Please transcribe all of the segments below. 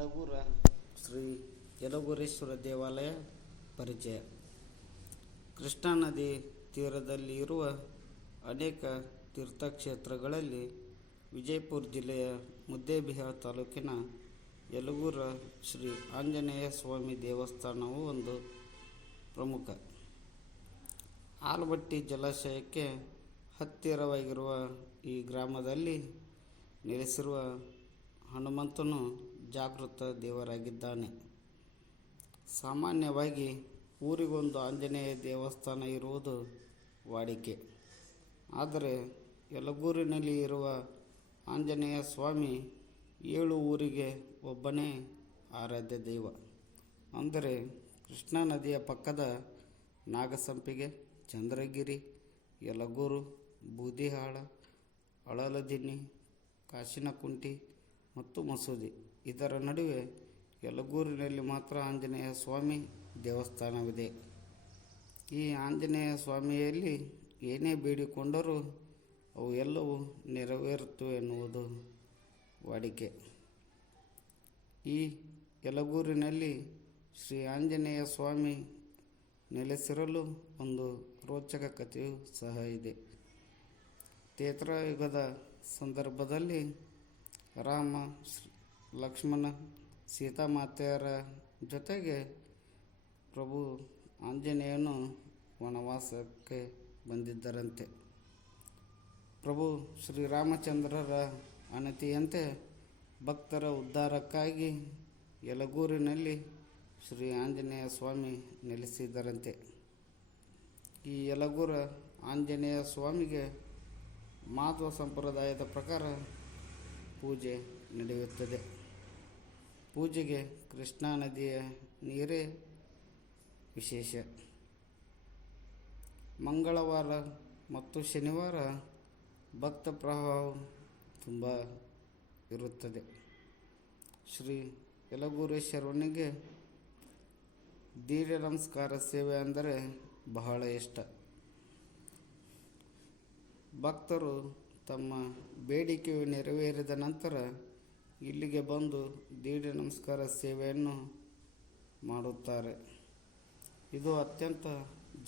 ಯಲಗೂರ ಶ್ರೀ ಯಲಗೂರೇಶ್ವರ ದೇವಾಲಯ ಪರಿಚಯ. ಕೃಷ್ಣಾ ನದಿ ತೀರದಲ್ಲಿ ಇರುವ ಅನೇಕ ತೀರ್ಥಕ್ಷೇತ್ರಗಳಲ್ಲಿ ವಿಜಯಪುರ ಜಿಲ್ಲೆಯ ಮುದ್ದೇಬಿಹಾಳ ತಾಲೂಕಿನ ಯಲಗೂರ ಶ್ರೀ ಆಂಜನೇಯ ಸ್ವಾಮಿ ದೇವಸ್ಥಾನವು ಒಂದು ಪ್ರಮುಖ. ಆಲಮಟ್ಟಿ ಜಲಾಶಯಕ್ಕೆ ಹತ್ತಿರವಾಗಿರುವ ಈ ಗ್ರಾಮದಲ್ಲಿ ನೆಲೆಸಿರುವ ಹನುಮಂತನು ಜಾಗೃತ ದೇವರಾಗಿದ್ದಾನೆ. ಸಾಮಾನ್ಯವಾಗಿ ಊರಿಗೊಂದು ಆಂಜನೇಯ ದೇವಸ್ಥಾನ ಇರುವುದು ವಾಡಿಕೆ. ಆದರೆ ಯಲಗೂರಿನಲ್ಲಿ ಇರುವ ಆಂಜನೇಯ ಸ್ವಾಮಿ 7 ಊರಿಗೆ ಒಬ್ಬನೇ ಆರಾಧ್ಯ ದೈವ. ಅಂದರೆ ಕೃಷ್ಣಾ ನದಿಯ ಪಕ್ಕದ ನಾಗಸಂಪಿಗೆ, ಚಂದ್ರಗಿರಿ, ಯಲಗೂರು, ಬೂದಿಹಾಳ, ಅಳಲದಿನ್ನಿ, ಕಾಶಿನಕುಂಟಿ ಮತ್ತು ಮಸೂದಿ. ಇದರ ನಡುವೆ ಯಲಗೂರಿನಲ್ಲಿ ಮಾತ್ರ ಆಂಜನೇಯ ಸ್ವಾಮಿ ದೇವಸ್ಥಾನವಿದೆ. ಈ ಆಂಜನೇಯ ಸ್ವಾಮಿಯಲ್ಲಿ ಏನೇ ಬೇಡಿಕೊಂಡರೂ ಅವು ಎಲ್ಲವೂ ನೆರವೇರುತ್ತವೆ ಎನ್ನುವುದು ವಾಡಿಕೆ. ಈ ಯಲಗೂರಿನಲ್ಲಿ ಶ್ರೀ ಆಂಜನೇಯ ಸ್ವಾಮಿ ನೆಲೆಸಿರಲು ಒಂದು ರೋಚಕ ಕಥೆಯೂ ಸಹ ಇದೆ. ತ್ರೇತಾಯುಗದ ಸಂದರ್ಭದಲ್ಲಿ ರಾಮ, ಲಕ್ಷ್ಮಣ, ಸೀತಾಮಾತೆಯರ ಜೊತೆಗೆ ಪ್ರಭು ಆಂಜನೇಯನು ವನವಾಸಕ್ಕೆ ಬಂದಿದ್ದರಂತೆ. ಪ್ರಭು ಶ್ರೀರಾಮಚಂದ್ರರ ಅಣತಿಯಂತೆ ಭಕ್ತರ ಉದ್ಧಾರಕ್ಕಾಗಿ ಯಲಗೂರಿನಲ್ಲಿ ಶ್ರೀ ಆಂಜನೇಯ ಸ್ವಾಮಿ ನೆಲೆಸಿದ್ದರಂತೆ. ಈ ಯಲಗೂರ ಆಂಜನೇಯ ಸ್ವಾಮಿಗೆ ಮಾಧ್ವ ಸಂಪ್ರದಾಯದ ಪ್ರಕಾರ ಪೂಜೆ ನಡೆಯುತ್ತದೆ. ಪೂಜೆಗೆ ಕೃಷ್ಣಾ ನದಿಯ ನೀರೇ ವಿಶೇಷ. ಮಂಗಳವಾರ ಮತ್ತು ಶನಿವಾರ ಭಕ್ತ ಪ್ರವಾಹವು ತುಂಬ ಇರುತ್ತದೆ. ಶ್ರೀ ಯಲಗೂರೇಶ್ವರನಿಗೆ ದೀರ್ಘ ನಮಸ್ಕಾರ ಸೇವೆ ಅಂದರೆ ಬಹಳ ಇಷ್ಟ. ಭಕ್ತರು ತಮ್ಮ ಬೇಡಿಕೆಯು ನೆರವೇರಿದ ನಂತರ ಇಲ್ಲಿಗೆ ಬಂದು ದೀರ್ಘ ನಮಸ್ಕಾರ ಸೇವೆಯನ್ನು ಮಾಡುತ್ತಾರೆ. ಇದು ಅತ್ಯಂತ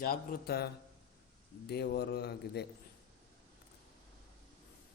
ಜಾಗೃತ ದೇವರು ಆಗಿದೆ.